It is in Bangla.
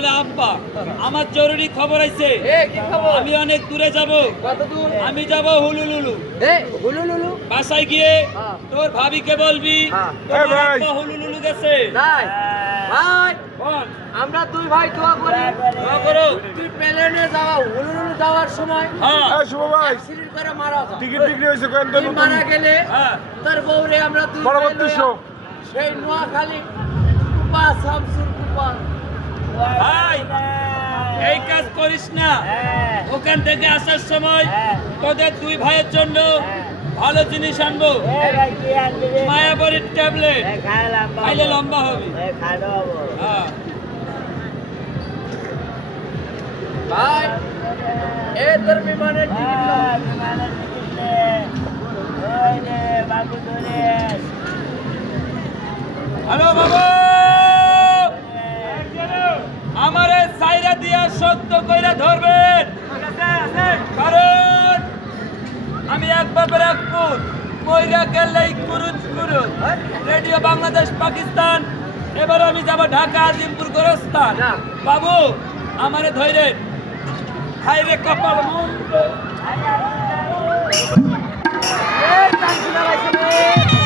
বলে আব্বা আমার জরুরি খবর আছে। আমি অনেক দূরে যাব। আমি যাব হুলুলুলু। হুলুলুলু বাসায় গিয়ে তোর ভাবিকে বলবি তোর আব্বা হুলুলুলু গেছে। ভাই বল আমরা দুই ভাই দোয়া করি। দোয়া করো। তুই প্লেনে যাওয়া হুলুলুলু যাওয়ার সময় হ্যাঁ শুভ ভাই অ্যাক্সিডেন্ট করে মারা যা। টিকিট বিক্রি হয়েছে কেন তো তুই মারা গেলে হ্যাঁ তোর বউরে আমরা দুই ভাই পরবর্তী লইয়া শো সেই নোয়াখালী কুপা শামসুর কুপা ভাই এই কাজ করিস না। ওখান থেকে আসার সময় তোদের দুই ভাইয়ের জন্য ভালো জিনিস আনবো। মায়াবরীর ট্যাবলেট খাইলে লম্বা হবে। হ্যাঁ ভাই এ তোর বিমানের টিকিট হ্যালো বাবু আমারে সাইরা দিয়া শক্ত কইরা ধরবেন, কারণ আমি এক বাপের এক পুত। কইরা গেলেই কুরুচ কুরুচ। রেডিও বাংলাদেশ পাকিস্তান। এবার আমি যাব ঢাকা আজিমপুর গোরস্থান। বাবু আমারে ধইরেন। খাইরে কপাল মন্দ। এই টাঙ্কি লাগাইছে রে।